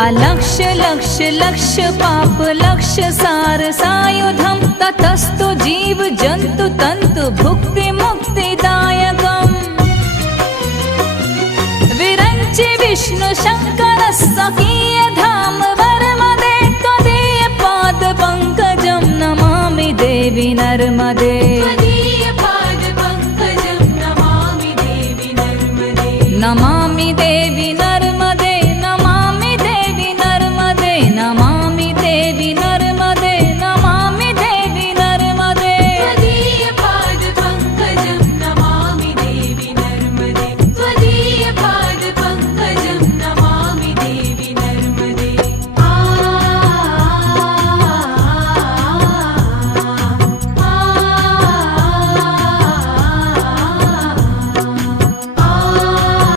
अलक्ष लक्ष लक्ष पाप लक्ष सार सायुधं ततस्तु जीव जंतु तंतु भुक्ति मुक्तिदायकम् विरंचि विष्णु शंकर सखीय धाम वर्मदे त्वदीय पाद पंकजं नमामि देवी नर्मदे नमामि देवी